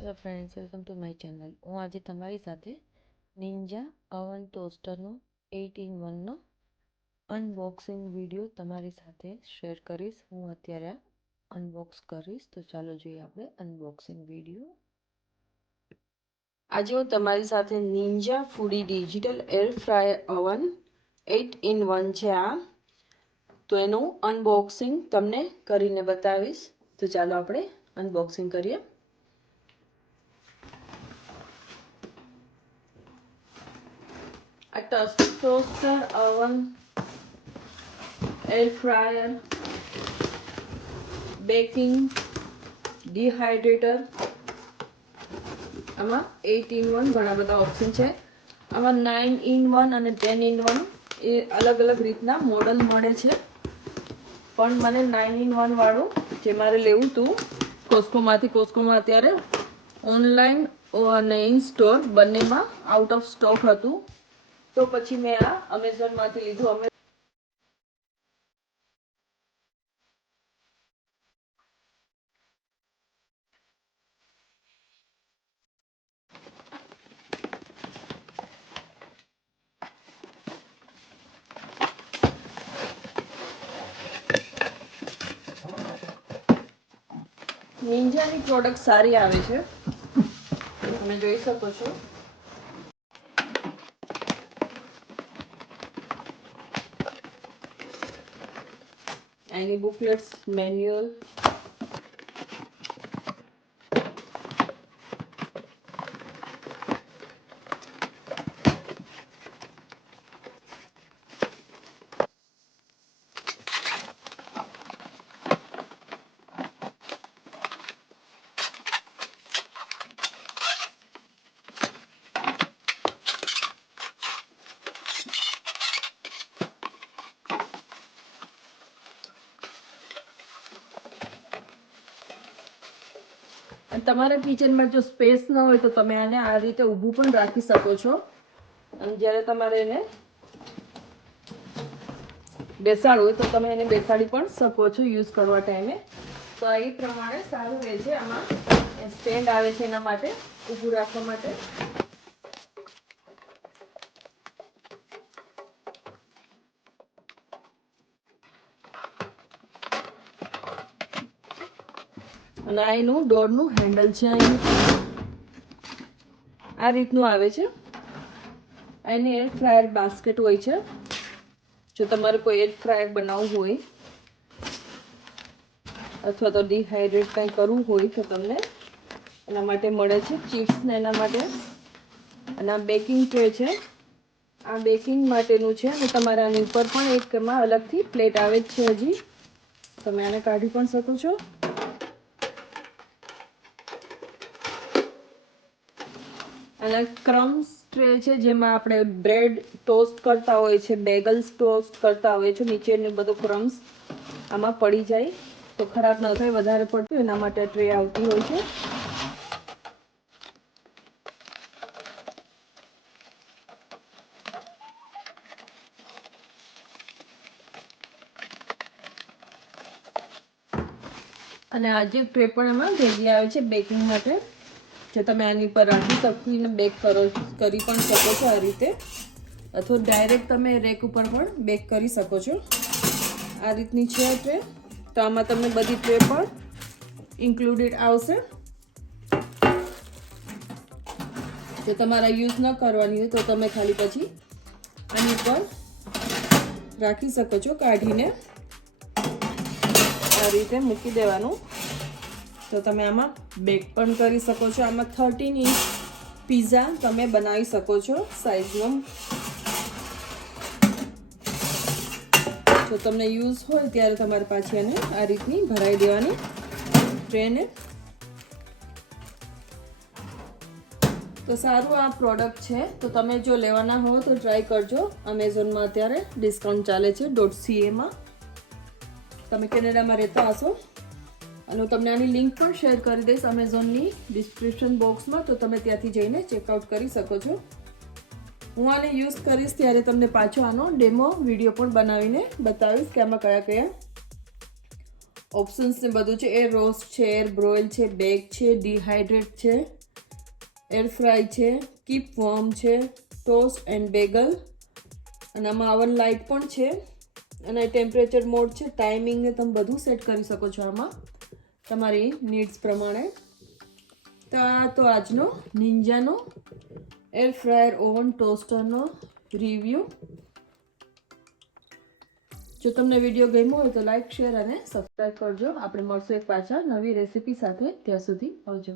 Hello friends, welcome to my channel. હું આજે તમારી સાથે નિંજા ઓવન ટોસ્ટરનો 8-in-1નો અનબોક્સિંગ વિડીયો તમારી સાથે શેર કરીશ. હું અત્યારે અનબોક્સ કરીશ, તો ચાલો જોઈએ આપણે અનબોક્સિંગ વિડીયો. આજે હું તમારી સાથે Ninja Foodi digital air fryer oven 8-in-1 છે આ, તો એનું અનબોક્સિંગ તમને કરીને બતાવીશ. તો ચાલો આપણે અનબોક્સિંગ કરીએ. A toaster oven, air fryer, baking, dehydrator. આમાં 8-in-1 ઘણા બધા ઓપ્શન છે. આમાં 9-in-1 અને 10-in-1 એ અલગ અલગ રીતના મોડલ મળે છે, પણ મને 9-in-1 વાળું જે મારે લેવું હતું કોસ્કોમાં અત્યારે ઓનલાઈન અને ઇન સ્ટોર બંનેમાં આઉટ ઓફ સ્ટોક હતું, તો પછી મેં આ અમેઝોનમાંથી લીધું. નિંજાની પ્રોડક્ટ સારી આવે છે, તમે જોઈ શકો છો. એની બુકલેટ્સ, મેન્યુઅલ, તમારા કિચનમાં જો સ્પેસ ન હોય તો તમે આને આ રીતે ઊભું પણ રાખી શકો છો, અને જ્યારે તમારે એને બેસાડવું હોય તો તમે એને બેસાડી પણ શકો છો યુઝ કરવા ટાઈમે. તો એ પ્રમાણે સારું રહે છે. આમાં સ્ટેન્ડ આવે છે એના માટે ઊભું રાખવા માટે. અને આ એનું ડોરનું હેન્ડલ છે, આ રીતનું આવે છે. એની એર ફ્રાયર બાસ્કેટ હોય છે, જો તમારે કોઈ એર ફ્રાયર બનાવવું હોય અથવા તો ડિહાઇડ્રેટ કંઈ કરવું હોય તો તમને એના માટે મળે છે, ચિપ્સને એના માટે. અને આ બેકિંગ ટ્રે છે, આ બેકિંગ માટેનું છે. અને તમારે આની ઉપર પણ એક એમાં અલગથી પ્લેટ આવે જ છે, હજી તમે આને કાઢી પણ શકો છો. અને ક્રમ્સ ટ્રે છે, જેમાં આપણે બ્રેડ ટોસ્ટ કરતા હોય છે, બેગલ્સ ટોસ્ટ કરતા હોય છે, નીચેનું બધું ક્રમ્સ આમાં પડી જાય તો ખરાબ ન થાય, વધારે પડતું એના માટે ટ્રે આવતી હોય છે. અને આ જે ટ્રે પણ એમાં ભેગી આવે છે બેકિંગ માટે, જે તમે આની પર રાખી શકીને બેક કરી પણ શકો છો આ રીતે, અથવા ડાયરેક્ટ તમે રેક ઉપર પણ બેક કરી શકો છો. આ રીતની છે આ ટ્રે. તો આમાં તમને બધી ટ્રે પણ ઇન્ક્લુડેડ આવશે. જો તમારા યુઝ ન કરવાની હોય તો તમે ખાલી પછી આની પર રાખી શકો છો કાઢીને, આ રીતે મૂકી દેવાનું. તો તમે આમાં બેક પણ કરી શકો છો. આમાં 13 ઇંચ પિઝા તમે બનાવી શકો છો સાઈઝનો. જો તમને યુઝ હોય ત્યારે તમારે પાછી આને આ રીતની ભરાઈ દેવાની ટ્રેને. તો સારું આ પ્રોડક્ટ છે, તો તમે જો લેવાના હો તો ટ્રાય કરજો. અમેઝોનમાં અત્યારે ડિસ્કાઉન્ટ ચાલે છે .ca. તમે કેનેડામાં રહેતા હશો, અને હું તમને આની લિંક પણ શેર કરી દઈશ અમેઝોનની ડિસ્ક્રિપ્શન બોક્સમાં, તો તમે ત્યાંથી જઈને ચેકઆઉટ કરી શકો છો. હું આને યુઝ કરીશ ત્યારે તમને પાછો આનો ડેમો વિડીયો પણ બનાવીને બતાવીશ કે આમાં કયા કયા ઓપ્શન્સ ને બધું છે. એર રોસ્ટ છે, એર બ્રોઇલ છે, બેક છે, ડિહાઇડ્રેટ છે, એર ફ્રાય છે, કીપ વોર્મ છે, ટોસ્ટ એન્ડ બેગલ. અને આમાં ઓવન લાઇટ પણ છે અને ટેમ્પરેચર મોડ છે. ટાઈમિંગને તમે બધું સેટ કરી શકો છો આમાં તમારી નીડ્સ પ્રમાણે. તો આ તો આજનો નિંજાનો એર ફ્રાયર ઓવન ટોસ્ટરનો રિવ્યૂ. જો તમને વિડીયો ગમ્યો હોય તો લાઈક, શેર અને સબસ્ક્રાઈબ કરજો. આપણે મળશું એક પાછા નવી રેસીપી સાથે. ત્યાં સુધી આવજો.